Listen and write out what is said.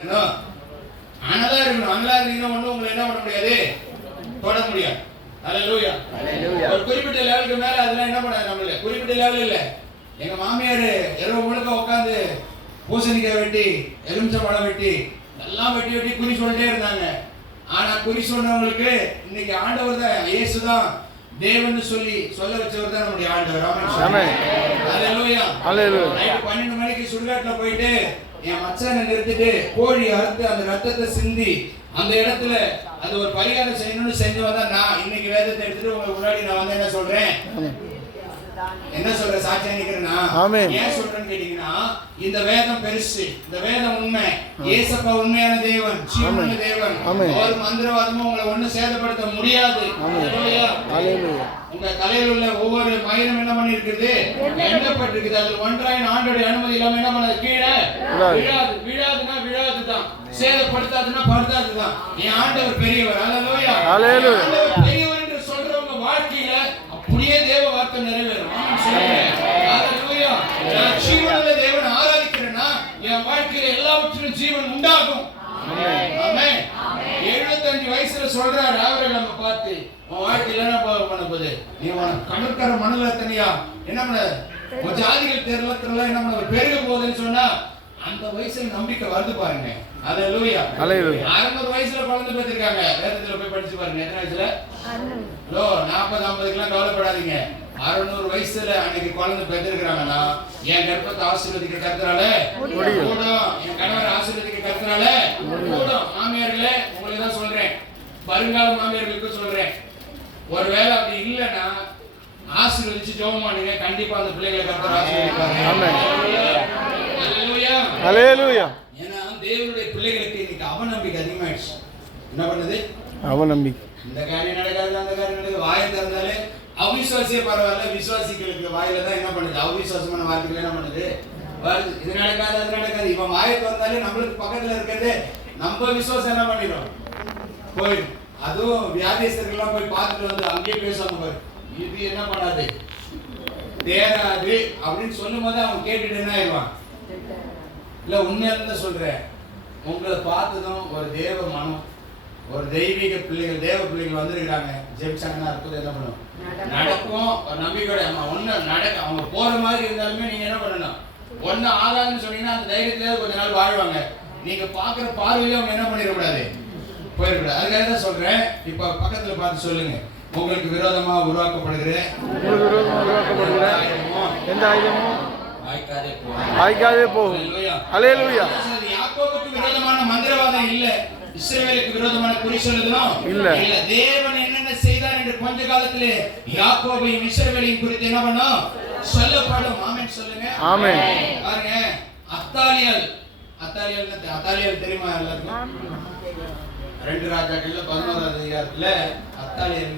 அனலா இருக்கணும். அனலா இருந்தீங்கன்னா ஒண்ணும் உங்களை என்ன பண்ண முடியாது, தொட முடியாது. ஹல்லேலூயா. ஒரு குறிப்பிட்ட லெவலுக்கு மேல அதெல்லாம் என்ன பண்ணாது நம்மள. குறிப்பிட்ட லெவல் இல்ல. எங்க மாமியார் இரவு முழுக்க உட்காந்து பூசணிக்காய் வெட்டி, எலுமிச்சம்பழம் வெட்டி, எல்லாம் வெட்டி வெட்டி குறி சொல்லிட்டே இருந்தாங்க. ஆனா குறி சொன்னவங்களுக்கு இன்னைக்கு ஆண்டவர் தான், இயேசு தான் தேவன் சொல்லி சொல்ல வச்சவர் தான் நம்முடைய ஆண்டவர். ஆமென். ஹல்லேலூயா. ஹல்லேலூயா. நைட் 12 மணிக்கு சுடுகாட்டுல போயிட்டு என் மச்சானை நிறுத்திட்டு கோழி அறுத்து அந்த ரத்தத்தை சிந்தி அந்த இடத்துல அது ஒரு பரிகாரம் செய்யணும்னு செஞ்சவன் தான் நான். இன்னைக்கு வேதத்தை எடுத்துட்டு உங்களுக்கு முன்னாடி நான் வந்து என்ன சொல்றேன், என்ன சொல்ற சாட்சியா நிக்கிறேன்னா, ஏன் சொல்றேன்னு கேட்டீங்கன்னா, இந்த வேதம் பெருசு, இந்த வேதம் உண்மை. இயேசப்பா உண்மையான தேவன், ஜீவனுள்ள தேவன். ஒரு மந்திரவாதமும் உங்களை ஒண்ணு சேதப்படுத்த முடியாது. உங்க தலையில் உள்ள ஒவ்வொரு மயிரும் என்ன பண்ணி இருக்குது, எண்ணப்பட்டிருக்குது. அது ஒன்றாயின் ஆண்டோடைய அனுமதி இல்லாம என்ன பண்ணது, கீழே விழாது. விழாதுன்னா விழாதுதான், சேதப்படுத்தாதுன்னா படுத்தாதுதான். என் ஆண்டவர் பெரியவர். ஹல்லேலூயா. ஆண்டவர் பெரியவர் என்று சொல்றவங்க வாழ்க்கையில அப்படியே தேவ வார்த்தை நிறைவேறும். ஹல்லேலூயா. நான் ஜீவனுள்ள தேவனை ஆராதிக்கிறேன்னா என் வாழ்க்கையில எல்லாவற்றிலும் ஜீவன் உண்டாகும். ஆமென். 75 வயசுல சொல்றாரு அவரை நம்ம பார்த்து, உன் வாழ்க்கையில என்ன பண்ண போகுது, நீ கடற்கரை மணல தனியா என்ன பண்ண, உன் ஜாதிகள் தெருலத்துல என்ன பண்ண பெருக போகுதுன்னு சொன்னா அந்த வயசுல நம்பிக்கை வருது பாருங்க. ஹல்லேலூயா. 60 வயசுல குழந்தை பெற்றிருக்காங்க. வேதத்துல போய் படிச்சு பாருங்க. எத்தனை வயசுல? 40 50க்குலாம் கவலைப்படாதீங்க. 600 வயசுல அன்னைக்கு குழந்தை பெற்றிருக்காங்கன்னா என் கர்ப்பத்தை ஆசீர்வதிக்க கர்த்தரால கூடும், என் கணவர் ஆசீர்வதிக்க கர்த்தரால கூடும். மாமியார்களே உங்களுக்கு தான் சொல்றேன், வருங்கால மாமியார்களுக்கு சொல்றேன், ஒருவேளை அப்படி இல்லைன்னா ஆசீர்வதிச்சு ஜெபம் பண்ணுங்க, கண்டிப்பா அந்த பிள்ளைகளை கர்த்தர் ஆசீர்வதிப்பாங்க. ஹல்லேலூயா. ஏன்னா தேவனுடைய பிள்ளைகளுக்கு இன்னைக்கு அவநம்பிக்கை அதிகமாயிடுச்சு. என்ன பண்ணுது, அவநம்பிக்கை. இந்த காரியம் நடக்காது, அந்த காரியம் நடக்காது. வாயை திறந்தாலே அவிசுவாசியே பரவாயில்ல, விசுவாசிகளுக்கு வாயில தான் என்ன பண்ணுது, அவிசுவாசமான வார்த்தைகள் என்ன பண்ணுது வருது. இது நடக்காது, அது நடக்காது. இப்ப வாயை திறந்தாலே நம்மளுக்கு பக்கத்துல இருக்கிறது நம்ம விசுவாசம் என்ன பண்ணிடும், போயிடும். அதுவும் வியாதிஸ்தர்கள்லாம் போய் பார்த்துட்டு வந்து அங்கேயே பேசாம போய் இது என்ன பண்ணாது, தேராது அப்படின்னு சொல்லும் போது அவன் கேட்டுட்டு என்ன ஆயிடுவான். இல்ல உண்மையில சொல்றேன், உங்களை பார்த்ததும் ஒரு தேவ மனம், ஒரு தெய்வீக பிள்ளைகள், தேவ பிள்ளைகள் வந்திருக்கிறாங்க, ஜெபிச்சாங்கன்னா அற்புதம் என்ன பண்ணும், நடக்கும். ஒரு நம்பிக்கையோட ஒண்ணு நடக்க, அவங்க போற மாதிரி இருந்தாலுமே நீங்க என்ன பண்ணணும், ஒண்ணு ஆகாதுன்னு சொன்னீங்கன்னா அந்த தைரியத்திலே கொஞ்ச நாள் வாழ்வாங்க. நீங்க பாக்குற பார்வையில அவங்க என்ன பண்ணிடக்கூடாது, போயிடக்கூடாது. அதுக்காக தான் சொல்றேன். இப்ப பக்கத்துல பார்த்து சொல்லுங்க, உங்களுக்கு விரோதமா உருவாக்கப்படுகிற எந்த ஆயுதமும் வாய்க்காதே போகும். ஹல்லேலூயா. யாக்கோபுக்கு விரோதமான மந்திரவாதம் இல்ல, இஸ்ரவேலுக்கு விரோதமான குறி சொல்லுதலும் இல்ல. தேவன் என்னென்ன செய்தார் என்று கொஞ்ச காலத்திலே யாக்கோபையும் இஸ்ரவேலையும் குறித்து என்ன பண்ணோம் சொல்லப்படும். ஆமென் சொல்லுங்க. ஆமென். பாருங்க, அத்தாலியல் தெரியுமா எல்லாருக்கும்? 2 ராஜாக்கள்ல 11வது அதிகாரத்துல அத்தாலியல்